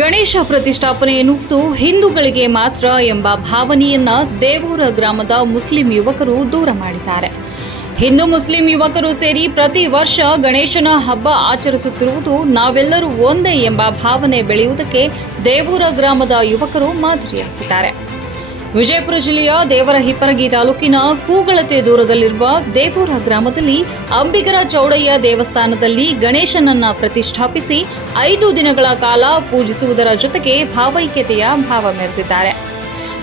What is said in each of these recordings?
ಗಣೇಶ ಪ್ರತಿಷ್ಠಾಪನೆ ಎನ್ನುವುದು ಹಿಂದೂಗಳಿಗೆ ಮಾತ್ರ ಎಂಬ ಭಾವನೆಯನ್ನ ದೇವೂರ ಗ್ರಾಮದ ಮುಸ್ಲಿಂ ಯುವಕರು ದೂರ ಮಾಡಿದ್ದಾರೆ. ಹಿಂದೂ ಮುಸ್ಲಿಂ ಯುವಕರು ಸೇರಿ ಪ್ರತಿ ವರ್ಷ ಗಣೇಶನ ಹಬ್ಬ ಆಚರಿಸುತ್ತಿರುವುದು ನಾವೆಲ್ಲರೂ ಒಂದೇ ಎಂಬ ಭಾವನೆ ಬೆಳೆಯುವುದಕ್ಕೆ ದೇವೂರ ಗ್ರಾಮದ ಯುವಕರು ಮಾದರಿಯಾಗಿದ್ದಾರೆ. ವಿಜಯಪುರ ಜಿಲ್ಲೆಯ ದೇವರ ಹಿಪ್ಪರಗಿ ತಾಲೂಕಿನ ಕೂಗಳತೆ ದೂರದಲ್ಲಿರುವ ದೇವೂರ ಗ್ರಾಮದಲ್ಲಿ ಅಂಬಿಗರ ಚೌಡಯ್ಯ ದೇವಸ್ಥಾನದಲ್ಲಿ ಗಣೇಶನನ್ನ ಪ್ರತಿಷ್ಠಾಪಿಸಿ ಐದು ದಿನಗಳ ಕಾಲ ಪೂಜಿಸುವುದರ ಜೊತೆಗೆ ಭಾವೈಕ್ಯತೆಯ ಭಾವ ಮೆರೆದಿದ್ದಾರೆ.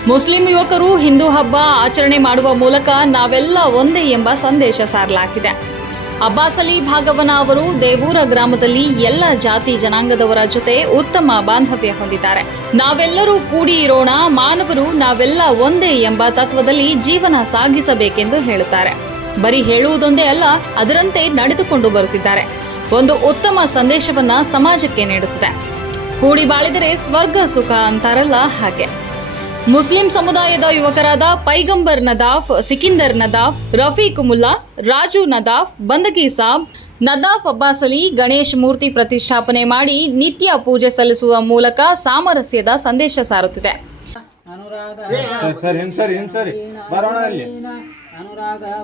ಮುಸ್ಲಿಂ ಯುವಕರು ಹಿಂದೂ ಹಬ್ಬ ಆಚರಣೆ ಮಾಡುವ ಮೂಲಕ ನಾವೆಲ್ಲ ಒಂದೇ ಎಂಬ ಸಂದೇಶ ಸಾರಲಾಗಿದೆ ಅಬ್ಬಾಸ್ ಅಲಿ ಭಾಗವನ ಅವರು ದೇವೂರ ಗ್ರಾಮದಲ್ಲಿ ಎಲ್ಲ ಜಾತಿ ಜನಾಂಗದವರ ಜೊತೆ ಉತ್ತಮ ಬಾಂಧವ್ಯ ಹೊಂದಿದ್ದಾರೆ. ನಾವೆಲ್ಲರೂ ಕೂಡಿ ಇರೋಣ, ಮಾನವರು ನಾವೆಲ್ಲ ಒಂದೇ ಎಂಬ ತತ್ವದಲ್ಲಿ ಜೀವನ ಸಾಗಿಸಬೇಕೆಂದು ಹೇಳುತ್ತಾರೆ. ಬರೀ ಹೇಳುವುದೊಂದೇ ಅಲ್ಲ, ಅದರಂತೆ ನಡೆದುಕೊಂಡು ಬರುತ್ತಿದ್ದಾರೆ. ಒಂದು ಉತ್ತಮ ಸಂದೇಶವನ್ನ ಸಮಾಜಕ್ಕೆ ನೀಡುತ್ತದೆ. ಕೂಡಿ ಬಾಳಿದರೆ ಸ್ವರ್ಗ ಸುಖ ಅಂತಾರಲ್ಲ ಹಾಗೆ. ಮುಸ್ಲಿಂ ಸಮುದಾಯದ ಯುವಕರಾದ ಪೈಗಂಬರ್ ನದಾಫ್ ಸಿಕಿಂದರ್ ನದಾಫ್ ರಫೀಕ್ ಮುಲ್ಲಾ ರಾಜು ನದಾಫ್ ಬಂದಗಿ ಸಾಬ್ ನದಾಫ್ ಅಬ್ಬಾಸಲಿ ಅಲಿ ಗಣೇಶ್ ಮೂರ್ತಿ ಪ್ರತಿಷ್ಠಾಪನೆ ಮಾಡಿ ನಿತ್ಯ ಪೂಜೆ ಸಲ್ಲಿಸುವ ಮೂಲಕ ಸಾಮರಸ್ಯದ ಸಂದೇಶ ಸಾರುತ್ತಿದೆ.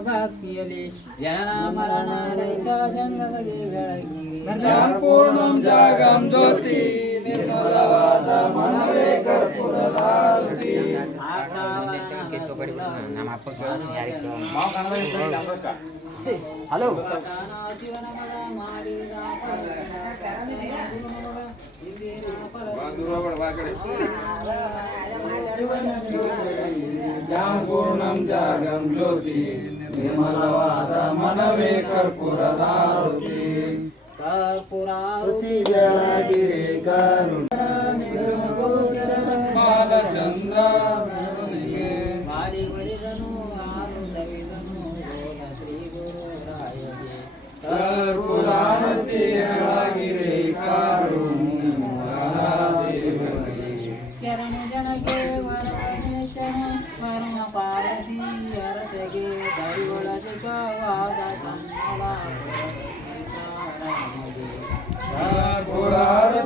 ಭಕ್ತಿಯಲ್ಲಿ ಮರಣ ಜಂಗಮಗೆ ಬೆಳಗಿ. ಪೂರ್ಣಂ ಜಾಗಂ ಜ್ಯೋತಿ ನಿರ್ಮಲವಾದ ಹಲೋ ಶಿವನ ಮಗ ಮಾಡಿದ ಪೂರ್ಣಂ ಜಾಗಂ ಜ್ಯೋತಿ ನಿರ್ಮಲವಾದ ಮನವೇ ಕರ್ಪೂರದಾರುತಿ ಕರ್ಪುರಾರುತಿ ಬೆಳಗಿರಿ ಕರುಣ ಶರಣ ಜನಗೆ ವರವನೇತನ ಪರಮ ಪಾರದಿ ಅರಸಗೆ ದೈವಳದಿಕವಾದ ಕನ್ನಡ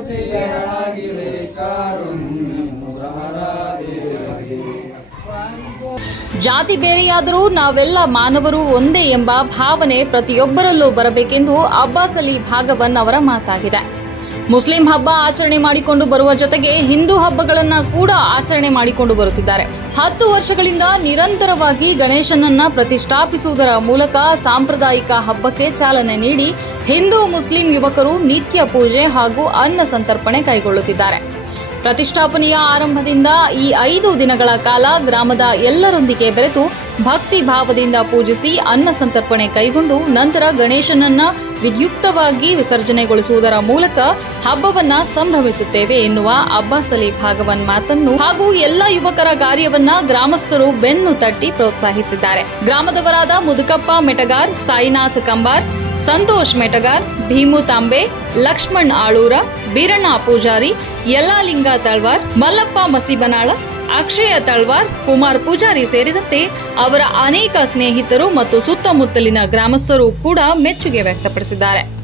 ಬೆಳಗಿರಿ ಕಾರುಣ್ಯ ದೇವರಿಗೆ ಜಾತಿ ಬೇರೆಯಾದರೂ ನಾವೆಲ್ಲ ಮಾನವರು ಒಂದೇ ಎಂಬ ಭಾವನೆ ಪ್ರತಿಯೊಬ್ಬರಲ್ಲೂ ಬರಬೇಕೆಂದು ಅಬ್ಬಾಸ್ ಅಲಿ ಭಾಗವನ್ ಅವರ ಮಾತಾಗಿದೆ. ಮುಸ್ಲಿಂ ಹಬ್ಬ ಆಚರಣೆ ಮಾಡಿಕೊಂಡು ಬರುವ ಜೊತೆಗೆ ಹಿಂದೂ ಹಬ್ಬಗಳನ್ನ ಕೂಡ ಆಚರಣೆ ಮಾಡಿಕೊಂಡು ಬರುತ್ತಿದ್ದಾರೆ. ಹತ್ತು ವರ್ಷಗಳಿಂದ ನಿರಂತರವಾಗಿ ಗಣೇಶನನ್ನ ಪ್ರತಿಷ್ಠಾಪಿಸುವುದರ ಮೂಲಕ ಸಾಂಪ್ರದಾಯಿಕ ಹಬ್ಬಕ್ಕೆ ಚಾಲನೆ ನೀಡಿ ಹಿಂದೂ ಮುಸ್ಲಿಂ ಯುವಕರು ನಿತ್ಯ ಪೂಜೆ ಹಾಗೂ ಅನ್ನ ಸಂತರ್ಪಣೆ ಕೈಗೊಳ್ಳುತ್ತಿದ್ದಾರೆ. ಪ್ರತಿಷ್ಠಾಪನೆಯ ಆರಂಭದಿಂದ ಈ ಐದು ದಿನಗಳ ಕಾಲ ಗ್ರಾಮದ ಎಲ್ಲರೊಂದಿಗೆ ಬೆರೆತು ಭಕ್ತಿ ಭಾವದಿಂದ ಪೂಜಿಸಿ ಅನ್ನ ಸಂತರ್ಪಣೆ ಕೈಗೊಂಡು ನಂತರ ಗಣೇಶನನ್ನ ವಿದ್ಯುಕ್ತವಾಗಿ ವಿಸರ್ಜನೆಗೊಳಿಸುವುದರ ಮೂಲಕ ಹಬ್ಬವನ್ನ ಸಂಭ್ರಮಿಸುತ್ತೇವೆ ಎನ್ನುವ ಅಬ್ಬಾಸ್ ಅಲಿ ಭಾಗವನ್ ಮಾತನ್ನು ಹಾಗೂ ಎಲ್ಲ ಯುವಕರ ಕಾರ್ಯವನ್ನ ಗ್ರಾಮಸ್ಥರು ಬೆನ್ನು ತಟ್ಟಿ ಪ್ರೋತ್ಸಾಹಿಸಿದ್ದಾರೆ. ಗ್ರಾಮದವರಾದ ಮುದುಕಪ್ಪ ಮೆಟಗಾರ್, ಸಾಯಿನಾಥ್ ಕಂಬಾರ್, ಸಂತೋಷ್ ಮೆಟಗಾರ್, ಭೀಮು ತಾಂಬೆ, ಲಕ್ಷ್ಮಣ್ ಆಳೂರ, ಬೀರಣ್ಣ ಪೂಜಾರಿ, ಯಲ್ಲಾಲಿಂಗ ತಳ್ವಾರ್, ಮಲ್ಲಪ್ಪ ಮಸಿಬನಾಳ ಅಕ್ಷಯ ತಳ್ವಾರ್ ಕುಮಾರ್ ಪೂಜಾರಿ ಸೇರಿದಂತೆ ಅವರ ಅನೇಕ ಸ್ನೇಹಿತರು ಮತ್ತು ಸುತ್ತಮುತ್ತಲಿನ ಗ್ರಾಮಸ್ಥರು ಕೂಡ ಮೆಚ್ಚುಗೆ ವ್ಯಕ್ತಪಡಿಸಿದ್ದಾರೆ.